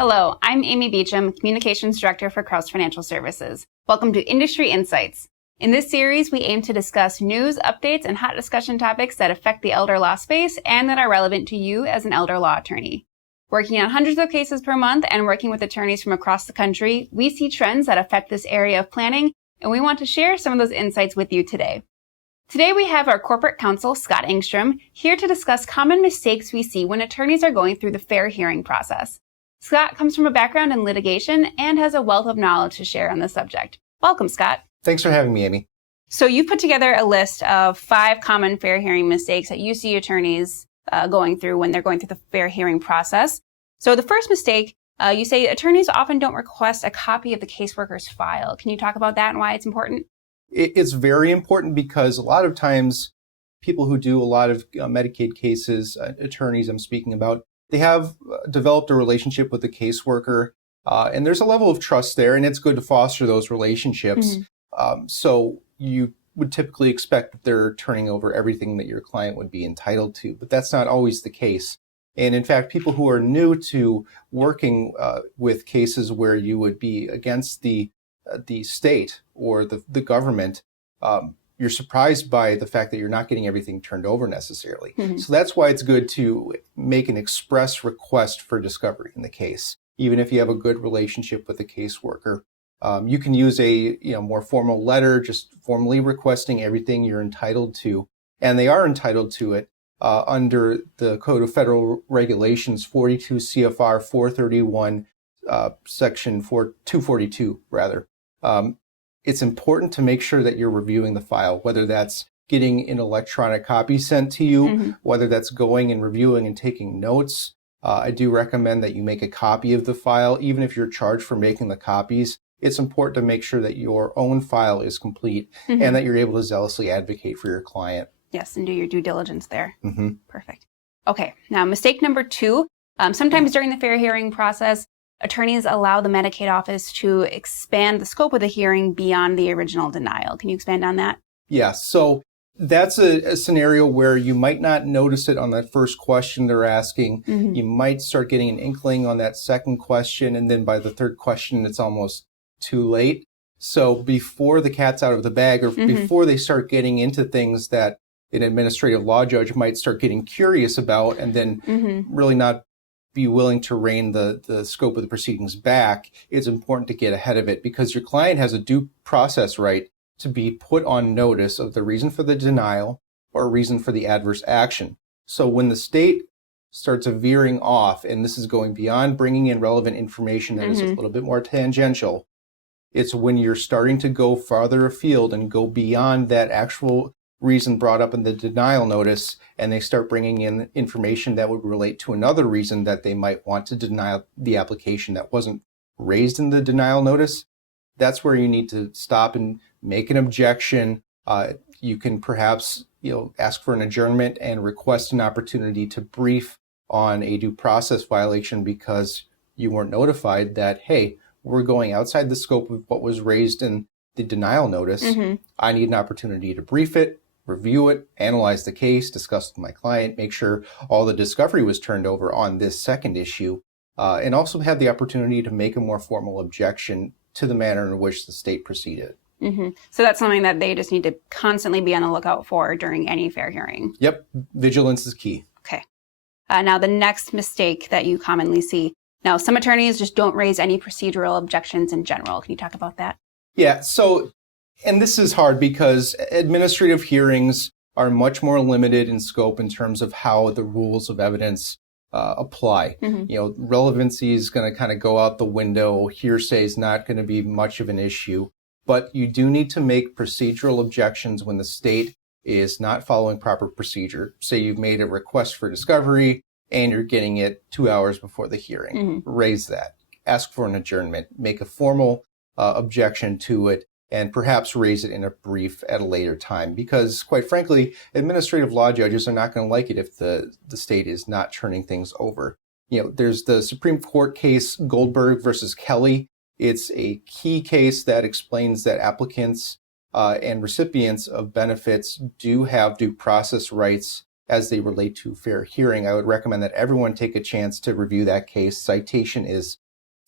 Hello, I'm Amy Beecham, Communications Director for Krause Financial Services. Welcome to Industry Insights. In this series, we aim to discuss news, updates, and hot discussion topics that affect the elder law space and that are relevant to you as an elder law attorney. Working on hundreds of cases per month and working with attorneys from across the country, we see trends that affect this area of planning, and we want to share some of those insights with you today. Today, we have our Corporate Counsel Scott Engstrom here to discuss common mistakes we see when attorneys are going through the fair hearing process. Scott comes from a background in litigation and has a wealth of knowledge to share on the subject. Welcome, Scott. Thanks for having me, Amy. So you've put together a list of 5 common fair hearing mistakes that you see attorneys going through when they're going through the fair hearing process. So the first mistake, you say attorneys often don't request a copy of the caseworker's file. Can you talk about that and why it's important? It's very important because a lot of times people who do a lot of Medicaid cases, attorneys I'm speaking about, they have developed a relationship with the caseworker, and there's a level of trust there, and it's good to foster those relationships. So you would typically expect that they're turning over everything that your client would be entitled to, but that's not always the case. And in fact, people who are new to working with cases where you would be against the state or the government, you're surprised by the fact that you're not getting everything turned over necessarily. So that's why it's good to make an express request for discovery in the case. Even if you have a good relationship with the caseworker, you can use a more formal letter, just formally requesting everything you're entitled to, and they are entitled to it under the Code of Federal Regulations 42 CFR 431, section 242 rather. It's important to make sure that you're reviewing the file, whether that's getting an electronic copy sent to you, whether that's going and reviewing and taking notes. I do recommend that you make a copy of the file, even if you're charged for making the copies. It's important to make sure that your own file is complete and that you're able to zealously advocate for your client. Yes, and do your due diligence there. Perfect. Okay, now mistake number 2. Sometimes during the fair hearing process, attorneys allow the Medicaid office to expand the scope of the hearing beyond the original denial. Can you expand on that? Yeah, so that's a scenario where you might not notice it on that first question they're asking. You might start getting an inkling on that second question, and then by the third question, it's almost too late. So before the cat's out of the bag, or before they start getting into things that an administrative law judge might start getting curious about and then really not be willing to rein the scope of the proceedings back, it's important to get ahead of it because your client has a due process right to be put on notice of the reason for the denial or reason for the adverse action. So when the state starts veering off, and this is going beyond bringing in relevant information that is a little bit more tangential, it's when you're starting to go farther afield and go beyond that actual reason brought up in the denial notice, and they start bringing in information that would relate to another reason that they might want to deny the application that wasn't raised in the denial notice. That's where you need to stop and make an objection. You can perhaps ask for an adjournment and request an opportunity to brief on a due process violation because you weren't notified that, hey, we're going outside the scope of what was raised in the denial notice. I need an opportunity to brief it, review it, analyze the case, discuss with my client, make sure all the discovery was turned over on this second issue, and also have the opportunity to make a more formal objection to the manner in which the state proceeded. So that's something that they just need to constantly be on the lookout for during any fair hearing. Yep, vigilance is key. Okay. Now the next mistake that you commonly see. Now, some attorneys just don't raise any procedural objections in general. Can you talk about that? Yeah, so, and this is hard because administrative hearings are much more limited in scope in terms of how the rules of evidence apply. Relevancy is going to kind of go out the window. Hearsay is not going to be much of an issue. But you do need to make procedural objections when the state is not following proper procedure. Say you've made a request for discovery and you're getting it 2 hours before the hearing. Raise that. Ask for an adjournment. Make a formal objection to it and perhaps raise it in a brief at a later time. Because quite frankly, administrative law judges are not going to like it if the state is not turning things over. There's the Supreme Court case Goldberg versus Kelly. It's a key case that explains that applicants and recipients of benefits do have due process rights as they relate to fair hearing. I would recommend that everyone take a chance to review that case. Citation is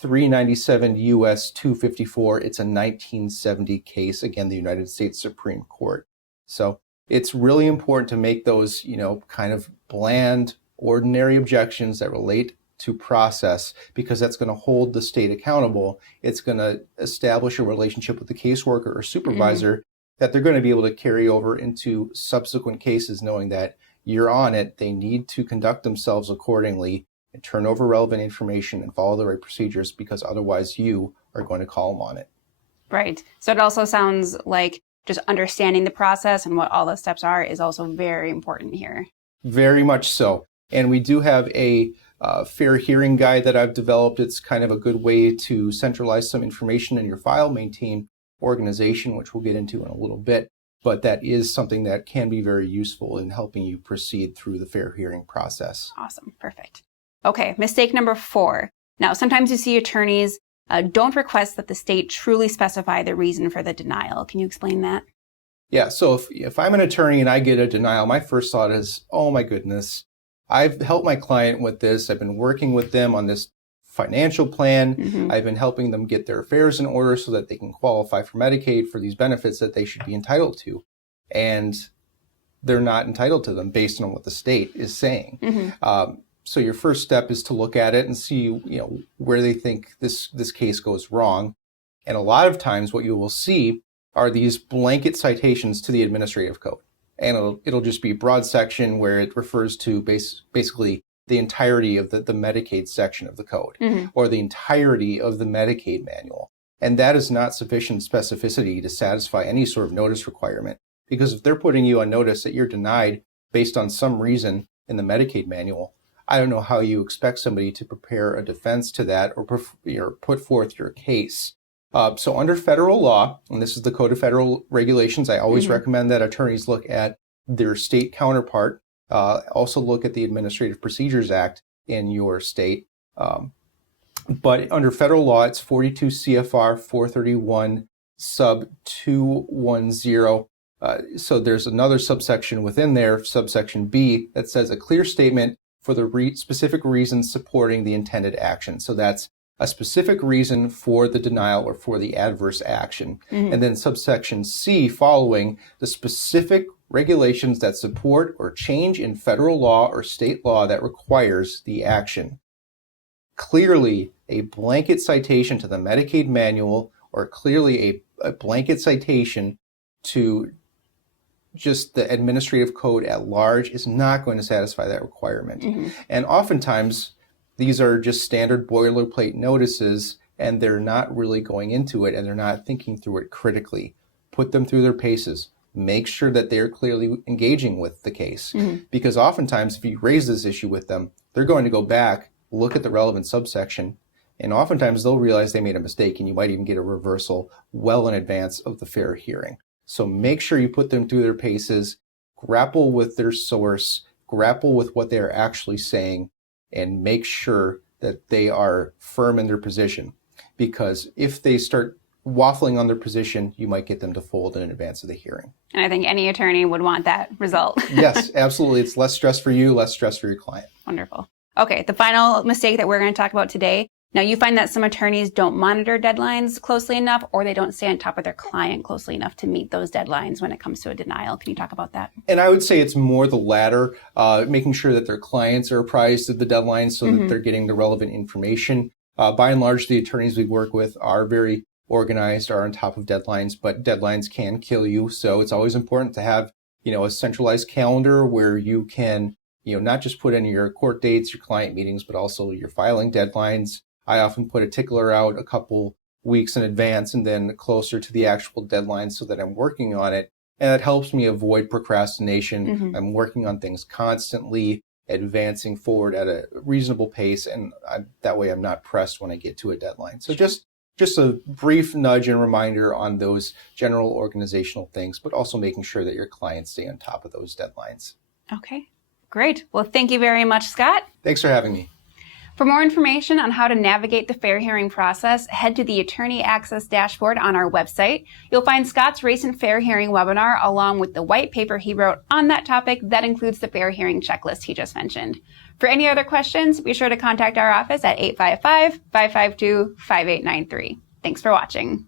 397 U.S. 254. It's a 1970 case, again, the United States Supreme Court. So it's really important to make those, kind of bland, ordinary objections that relate to process, because that's going to hold the state accountable. It's going to establish a relationship with the caseworker or supervisor that they're going to be able to carry over into subsequent cases, knowing that you're on it. They need to conduct themselves accordingly and turn over relevant information and follow the right procedures, because otherwise you are going to call them on it. Right. So it also sounds like just understanding the process and what all the steps are is also very important here. Very much so. And we do have a fair hearing guide that I've developed. It's kind of a good way to centralize some information in your file, maintain organization, which we'll get into in a little bit. But that is something that can be very useful in helping you proceed through the fair hearing process. Awesome. Perfect. Okay. Mistake number 4. Now, sometimes you see attorneys don't request that the state truly specify the reason for the denial. Can you explain that? Yeah. So if I'm an attorney and I get a denial, my first thought is, oh my goodness, I've helped my client with this. I've been working with them on this financial plan. I've been helping them get their affairs in order so that they can qualify for Medicaid for these benefits that they should be entitled to. And they're not entitled to them based on what the state is saying. So your first step is to look at it and see, where they think this case goes wrong. And a lot of times what you will see are these blanket citations to the administrative code. And it'll just be a broad section where it refers to basically the entirety of the Medicaid section of the code, or the entirety of the Medicaid manual. And that is not sufficient specificity to satisfy any sort of notice requirement. Because if they're putting you on notice that you're denied based on some reason in the Medicaid manual, I don't know how you expect somebody to prepare a defense to that or put forth your case. So under federal law, and this is the Code of Federal Regulations, I always recommend that attorneys look at their state counterpart. Also look at the Administrative Procedures Act in your state. But under federal law, it's 42 CFR 431 sub 210. So there's another subsection within there, subsection B, that says a clear statement for the specific reasons supporting the intended action. So that's a specific reason for the denial or for the adverse action. And then subsection C following the specific regulations that support or change in federal law or state law that requires the action. Clearly, a blanket citation to the Medicaid manual or clearly a blanket citation to just the administrative code at large is not going to satisfy that requirement. And oftentimes, these are just standard boilerplate notices, and they're not really going into it, and they're not thinking through it critically. Put them through their paces. Make sure that they're clearly engaging with the case. Because oftentimes, if you raise this issue with them, they're going to go back, look at the relevant subsection, and oftentimes they'll realize they made a mistake, and you might even get a reversal well in advance of the fair hearing. So make sure you put them through their paces, grapple with their source, grapple with what they're actually saying, and make sure that they are firm in their position. Because if they start waffling on their position, you might get them to fold in advance of the hearing. And I think any attorney would want that result. Yes, absolutely. It's less stress for you, less stress for your client. Wonderful. Okay, the final mistake that we're going to talk about today. Now, you find that some attorneys don't monitor deadlines closely enough, or they don't stay on top of their client closely enough to meet those deadlines when it comes to a denial. Can you talk about that? And I would say it's more the latter, making sure that their clients are apprised of the deadlines so that they're getting the relevant information. By and large, the attorneys we work with are very organized, are on top of deadlines, but deadlines can kill you. So it's always important to have, a centralized calendar where you can, not just put in your court dates, your client meetings, but also your filing deadlines. I often put a tickler out a couple weeks in advance and then closer to the actual deadline so that I'm working on it. And that helps me avoid procrastination. I'm working on things constantly, advancing forward at a reasonable pace. And that way I'm not pressed when I get to a deadline. So just a brief nudge and reminder on those general organizational things, but also making sure that your clients stay on top of those deadlines. Okay, great. Well, thank you very much, Scott. Thanks for having me. For more information on how to navigate the fair hearing process, head to the Attorney Access dashboard on our website. You'll find Scott's recent fair hearing webinar along with the white paper he wrote on that topic that includes the fair hearing checklist he just mentioned. For any other questions, be sure to contact our office at 855-552-5893. Thanks for watching.